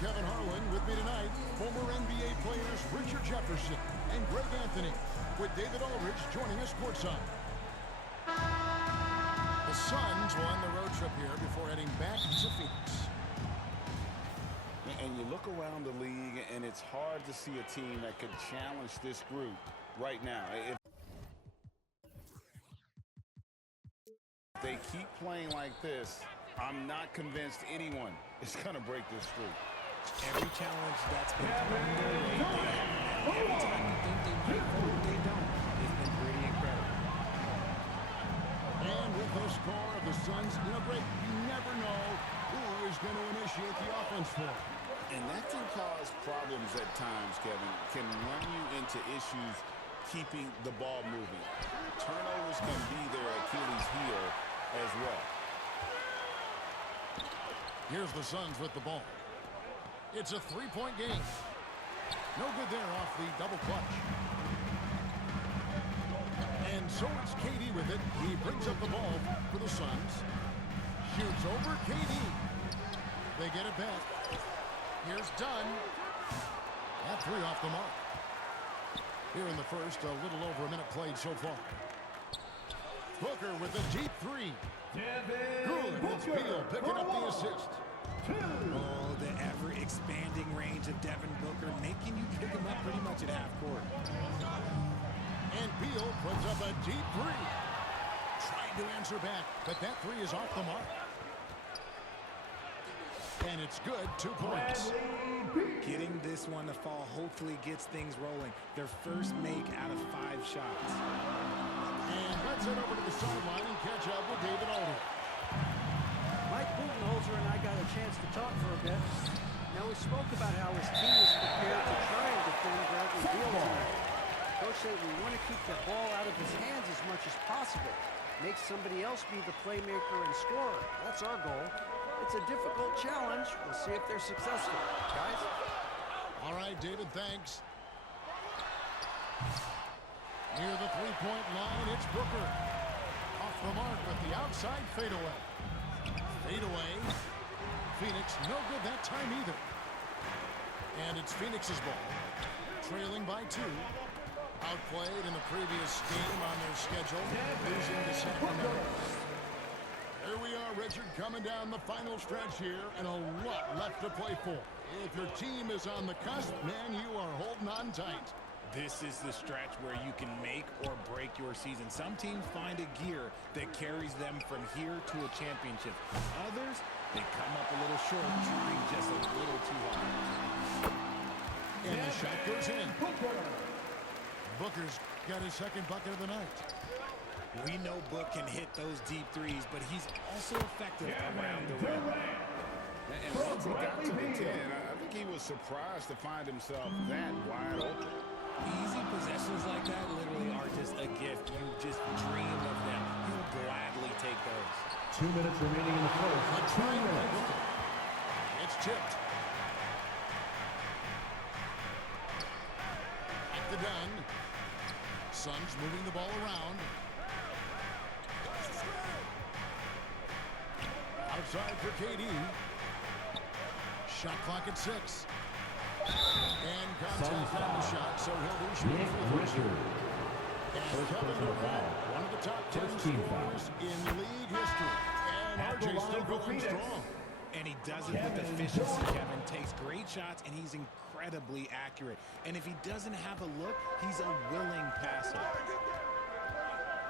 Kevin Harlan. With me tonight, former NBA players Richard Jefferson and Greg Anthony, with David Aldridge joining us courtside. The Suns will end the road trip here before heading back to Phoenix. And you look around the league, and it's hard to see a team that could challenge this group right now. If they keep playing like this, I'm not convinced anyone is going to break this streak. Every challenge that's been thrown their way, they have met. Every time you think they might fold, they don't. It's been pretty incredible. And with the score of the Suns, Greg, you never know who is going to initiate the offense for them. And that can cause problems at times, Kevin. Can run you into issues keeping the ball moving. Turnovers can be their Achilles heel as well. Here's the Suns with the ball. It's a three-point game. No good there off the double clutch. And so it's KD with it. He brings up the ball for the Suns. Shoots over KD. They get it back. Here's Dunn. That three off the mark. Here in the first, a little over a minute played so far. Booker with a deep three. Good. It's Beal picking up the assist. Oh, the ever-expanding range of Devin Booker, making you pick him up pretty much at half court. And Beal puts up a deep three. Trying to answer back, but that three is off the mark. And it's good, 2 points. Getting this one to fall hopefully gets things rolling. Their first make out of 5 shots. And let's head over to the sideline and catch up with David Aldridge. Mike Budenholzer and I got a chance to talk for a bit. Now, we spoke about how his team is prepared to try and defend Bradley Beal tonight. Coach said we want to keep the ball out of his hands as much as possible. Make somebody else be the playmaker and scorer. That's our goal. It's a difficult challenge. We'll see if they're successful. Guys? All right, David, thanks. Near the three-point line, it's Booker. Off the mark with the outside fadeaway. Fadeaway. Phoenix, no good that time either. And it's Phoenix's ball. Trailing by 2. Outplayed in the previous game on their schedule. Losing to Sacramento. Here we are, Richard, coming down the final stretch here, and a lot left to play for. If your team is on the cusp, man, you are holding on tight. This is the stretch where you can make or break your season. Some teams find a gear that carries them from here to a championship. Others, they come up a little short, trying just a little too hard. And the shot goes in. Booker's got his second bucket of the night. We know Book can hit those deep threes, but he's also effective around the rim. And once he got to the 10, I think he was surprised to find himself that wide open. Easy possessions like that literally are just a gift. You just dream of them. You'll gladly take those. 2 minutes remaining in the first. 2 minutes. It's tipped. At the Dunn. Suns moving the ball around. Outside for KD. Shot clock at 6. And contact on the shot, so he'll be shooting free throws. And Kevin Durant, one of the top 10 scorers in league history. And RJ still going strong. And he does it with efficiency, Kevin. Takes great shots, and he's incredibly accurate. And if he doesn't have a look, he's a willing passer.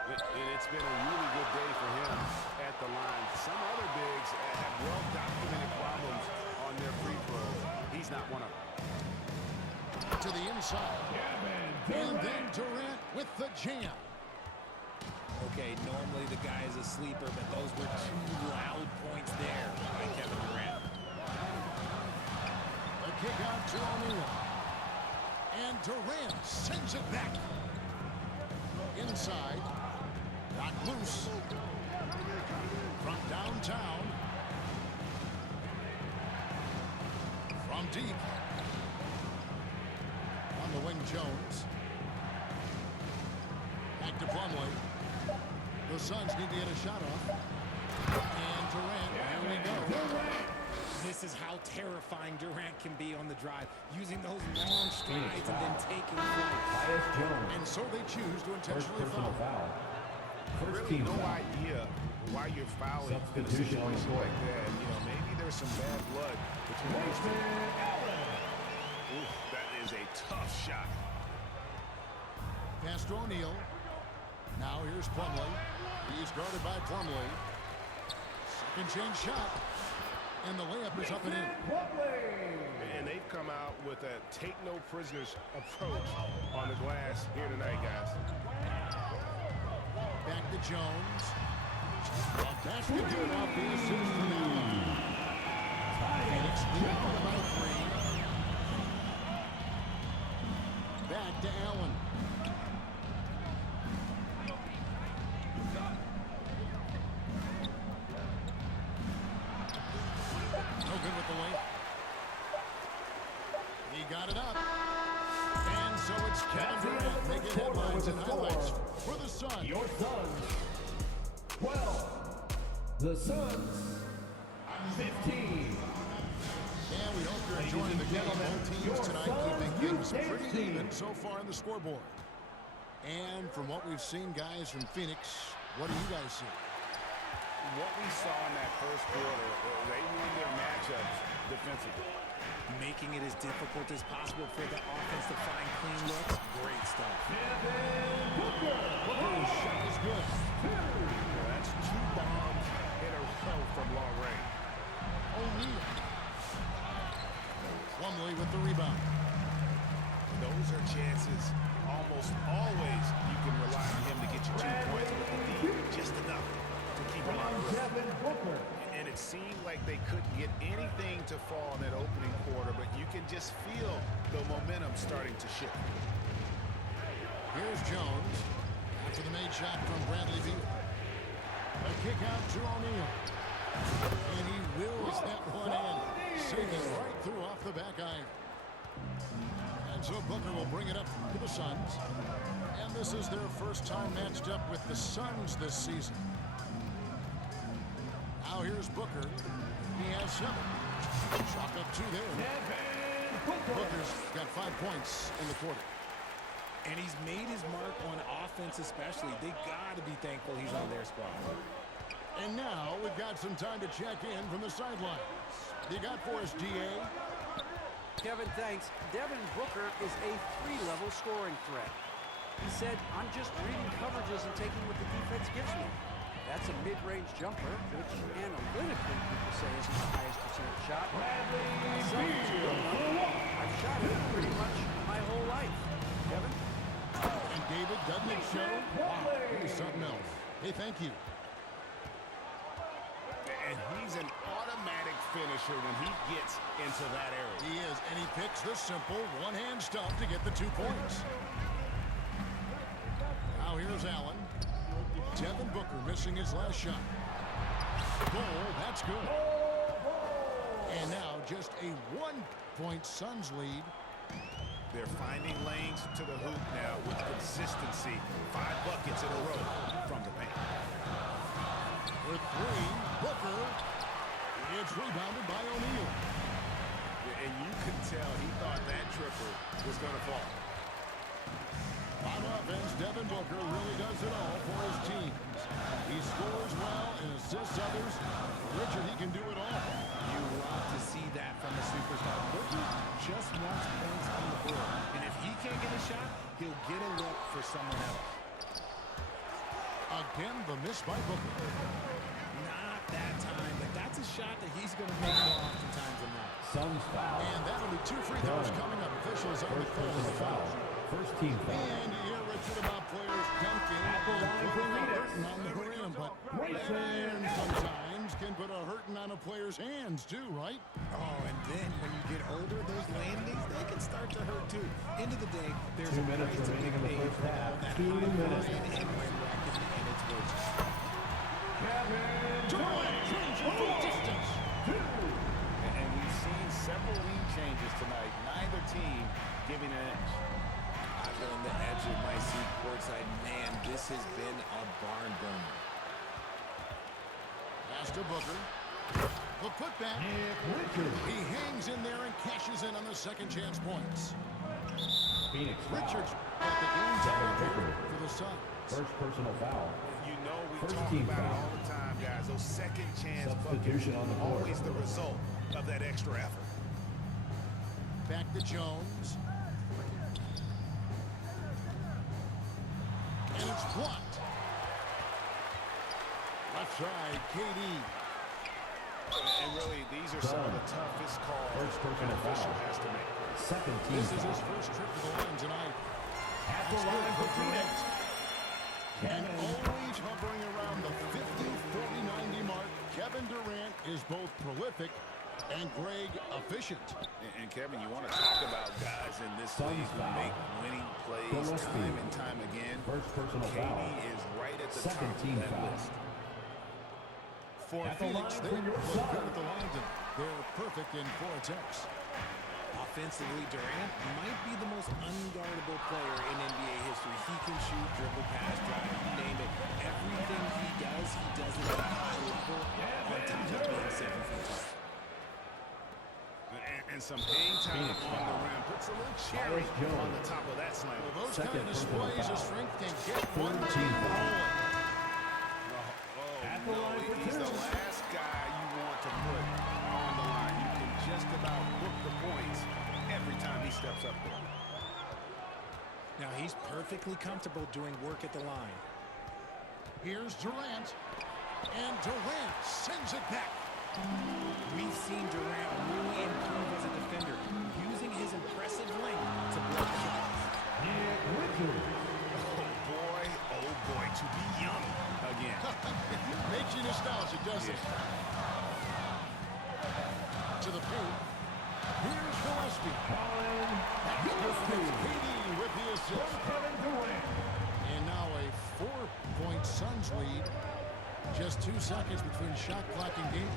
It's been a really good day for him at the line. Some other bigs have well-documented problems on their free throws. He's not one of them. To the inside. And then Durant with the jam. Okay, normally the guy is a sleeper, but those were 2 loud points there by Kevin Durant. A kick out to O'Neal. And Durant sends it back. Inside. Got loose. From downtown. From deep. On the wing, Jones. Back to Plumlee. The Suns need to get a shot off. And Durant, here we go. This is how terrifying Durant can be on the drive, using those long strides and then taking flight. Tyus Jones. And so they choose to First intentionally personal foul. foul. First Really team no foul. idea why you're fouling in a Substitution on the situation court. like that. You know, maybe there's some bad blood between these two. Oof, that is a tough shot. Pass to O'Neal. Now here's Plumlee. He's guarded by Plumlee. Second chance shot. And the layup is up and in. And they've come out with a take no prisoners approach on the glass here tonight, guys. Back to Jones. That's good off the assist from Allen. Phoenix leading by 3. Back to Allen. No good with the length. He got it up. And so it's Kevin Durant making headlines and highlights for the Suns. Your Suns, 12. The Suns, 15. And we hope you're Ladies enjoying and the game. gentlemen, Both teams your tonight Suns keeping things UK pretty team. even so far on the scoreboard. And from what we've seen, guys, from Phoenix, what do you guys see? What we saw in that first quarter, they won their matchups defensively. Making it as difficult as possible for the offense to find clean looks. Great stuff. Booker's shot is good. Well, that's 2 bombs in a row from long range. O'Neal. Plumlee with the rebound. Those are chances. Almost always you can rely on him to get you 2 points, but the D just enough to keep him out of risk. Devin Booker. And it seemed like they couldn't get anything to fall in that opening quarter, but you can just feel the momentum starting to shift. Here's Jones after the made shot from Bradley Beal. A kick out to O'Neal. And he wills that one in. Singing right through off the back iron. And so Booker will bring it up to the Suns. And this is their first time matched up with the Suns this season. Now here's Booker. He has 7. Chalk up 2 there. Booker's got 5 points in the quarter. And he's made his mark on offense especially. They got to be thankful he's on their squad. And now we've got some time to check in from the sidelines. You got for us, DA? Kevin, thanks. Devin Booker is a 3-level scoring threat. He said, I'm just reading coverages and taking what the defense gives me. That's a mid-range jumper, which analytically people say isn't the highest percentage shot. Myself, I've shot it pretty much my whole life. Kevin? And David, doesn't it show? Wow, he's something else. Hey, thank you. And he's an automatic finisher when he gets into that area. He is, and he picks the simple one-hand stuff to get the 2 points. Now here's Allen. Devin Booker missing his last shot. Goal, that's good. And now just a 1-point Suns lead. They're finding lanes to the hoop now with consistency. 5 buckets in a row from the paint. With 3, Booker. It's rebounded by O'Neal. And you can tell he thought that tripper was going to fall. On offense, Devin Booker really does it all for his teams. He scores well and assists others. Richard, he can do it all. You love to see that from a superstar. Booker just wants points on the board. And if he can't get a shot, he'll get a look for someone else. Again, the miss by Booker. Not that time, but that's a shot that he's going to make more oftentimes than not. Suns foul. And that'll be 2 free throws coming up. Officials on the First call personal the foul. foul. First team foul. And you hear Richard about players dunking and putting a hurting on the rim, but and sometimes can put a hurting on a player's hands too, right? Oh, and then when you get older, those landings, they can start to hurt too. End of the day, there's 2 a minutes price to be remaining in the paid first for all half. that 2 high minutes. grind and win record and its wages. Durant changing for distance. And we've seen several lead changes tonight. Neither team giving an edge. I've been on the edge of my seat courtside. Man, this has been a barn burner. Pass to Booker. The putback. Nick Richards. He hangs in there and cashes in on the second chance points. Phoenix foul. Richards got the game Devin time Booker. here for the Suns. First personal foul. You know we First talk team about it foul. all the time, guys. Those second chance Substitution buckets on the court. always the result of that extra effort. Back to Jones. And it's blocked. Left side, KD. And really, these are some of the toughest calls First an personal official foul. has to make. Second team This is his foul. first trip to the line tonight. At the That's good line for for Phoenix. And Kevin. always hovering around the 50, 40, 90 mark. Kevin Durant is both prolific and Greg efficient. And Kevin, you want to talk about guys in this Suns league who foul. make winning plays Gillespie. time and time again. First personal KD foul. is right at the Second top team of that foul. list. For At the Phoenix, line they for your look good Suns. at the line tonight. They're perfect in 4 attempts. Offensively, Durant might be the most unguardable player in NBA history. He can shoot, dribble, pass, drive, you name it. Everything he does it at a high level on top of being 7 feet tall. And some hang time Phoenix on the foul. rim. Puts a little cherry Myles Jones. on the top of that slam. Well, those Second kind of personal displays of foul. strength can get Third one team team foul. rolling. At the line for He's the two. last guy you want to put on the line. You can just about book the points every time he steps up there. Now, he's perfectly comfortable doing work at the line. Here's Durant. And Durant sends it back. We've seen Durant really improve as a defender, using his impressive length to block shots. Nick Richards. Oh boy, to be young again. Makes you nostalgic, doesn't it? To the paint. Here's Gillespie. Colin It's Gillespie. KD with the assist. Kevin Durant. And now a 4-point Suns lead. Just 2 seconds between shot clock and game.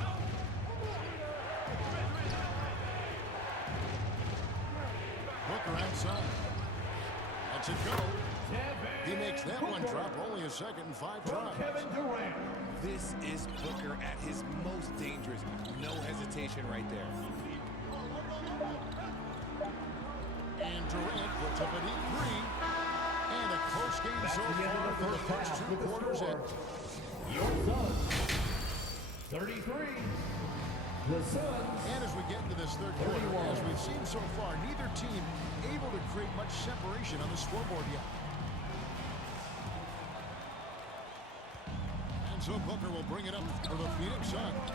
Booker outside. Lets it go. He makes that one drop only a second and 5 From tries. Kevin Durant. This is Booker at his most dangerous. No hesitation right there. And Durant puts up a deep 3. And a close game That's so the end far of the for the first first half 2 with the quarters. score. Your Suns. 33. The Suns. And as we get into this third quarter, 31. as we've seen so far, neither team able to create much separation on the scoreboard yet. And so Booker will bring it up for the Phoenix Suns.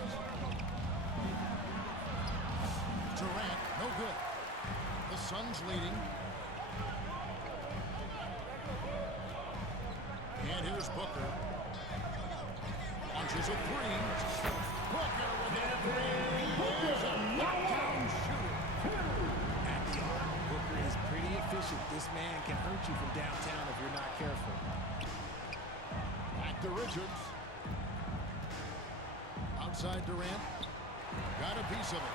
Durant, no good. The Suns leading. And here's Booker. Launches a 3. Booker with a 3. He is a knockdown shooter. At the arc, Booker is pretty efficient. This man can hurt you from downtown if you're not careful. Back to Richards. Outside Durant. Got a piece of it.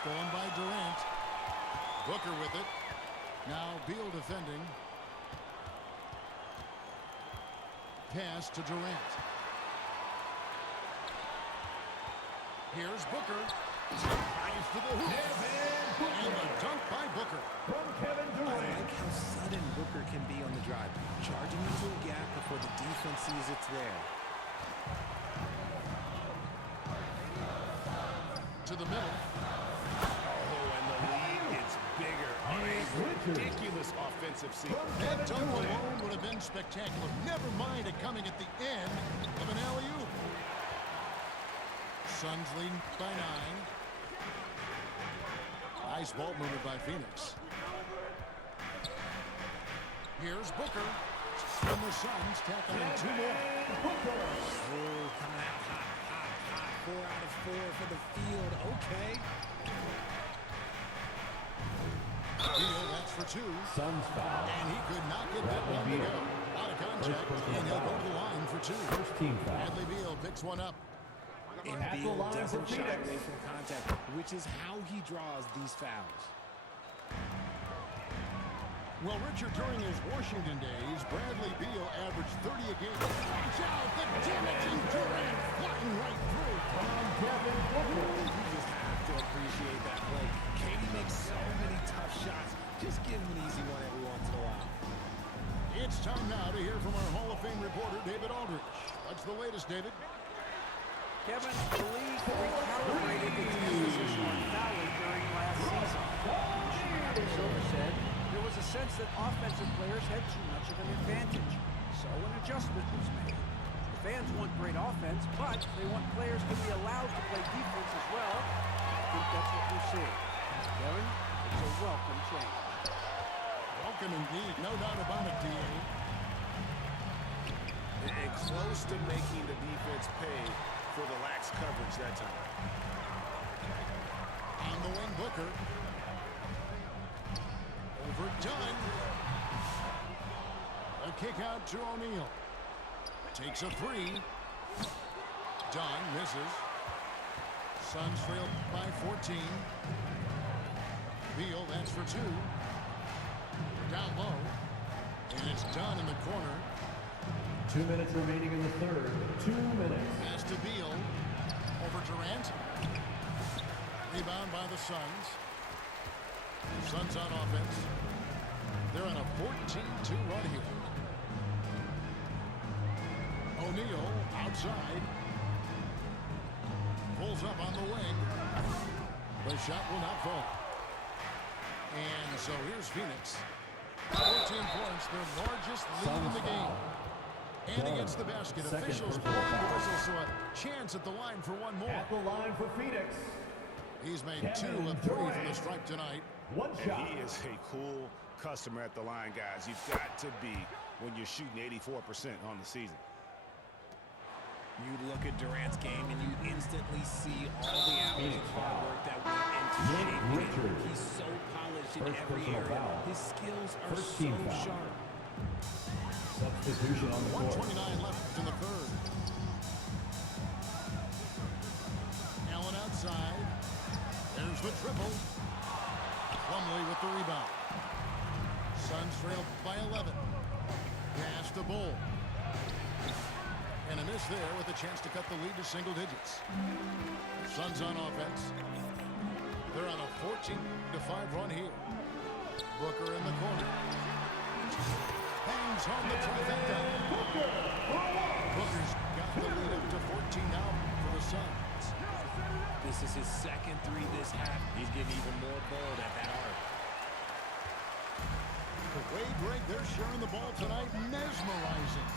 Stolen by Durant. Booker with it. Now Beal defending. Pass to Durant. Here's Booker. Drives to the hoop. And a dunk by Booker. From Kevin I Durant. like how sudden Booker can be on the drive, charging into a gap before the defense sees it's there. To the middle. Oh, and the lead gets bigger on a ridiculous offensive sequence. That dunk alone would have been spectacular. Never mind it coming at the end of an alley-oop. Suns leading by 9. Nice ball movement by Phoenix. Here's Booker. And the Suns tack on 2 more. Oh, coming out hot. 4 out of 4 for the field. Okay. Beal, that's for 2. Suns foul. And he could not get that one to go. Out of contact, and he'll go to the line for 2. First team foul. Bradley Beal picks one up. And At the Beal line for doesn't shy Phoenix. away from contact, which is how he draws these fouls. Well, Richard, during his Washington days, Bradley Beal averaged 30 a game. Watch out, the damaging Durant flying right through. Devin Booker. You just have to appreciate that play. Katie makes so many tough shots. Just give him an easy one every once in a while. It's time now to hear from our Hall of Fame reporter, David Aldrich. What's the latest, David? Kevin, the league recalibrated its emphasis on fouling during last season. Commissioner Silver said there was a sense that offensive players had too much of an advantage, so an adjustment was made. The fans want great offense, but they want players to be allowed to play defense as well. I think that's what we're seeing. Kevin, it's a welcome change. Welcome indeed, no doubt about it, D.A. And close to making the defense pay for the lax coverage that time. On the wing, Booker. Overdone. A kick out to O'Neal. Takes a three. Dunn misses. Suns trail by 14. Beal, that's for two. Down low. And it's done in the corner. 2 minutes remaining in the third. 2 minutes. Pass to Beal. Over Durant. Rebound by the Suns. Suns on offense. They're on a 14-2 run here. O'Neal outside. Pulls up on the wing. The shot will not fall. And so here's Phoenix. 14 points, their largest lead in the game. And he gets the basket. Second Officials personal blowing the foul. whistle, so a chance at the line for one more. At the line for Phoenix. He's made Kevin 2 of 3 from the Durant. stripe tonight. One And shot. he is a cool customer at the line, guys. You've got to be when you're shooting 84% on the season. You look at Durant's game and you instantly see all the hours of hard work that went into Nick shaping it. Richards. He's so polished in First every personal area. foul. His skills are First so team foul. sharp. Substitution on the court. 1:29 left in the third. Allen outside. There's the triple. Plumlee with the rebound. Suns trail by 11. Pass to Bull. And a miss there with a chance to cut the lead to single digits. Suns on offense. They're on a 14-5 run here. Booker in the corner. Bangs home the trifecta. Booker's got the lead up to 14 now for the Suns. This is his second three this half. He's getting even more bold at that arc. The Wade break, they're sharing the ball tonight. Mesmerizing.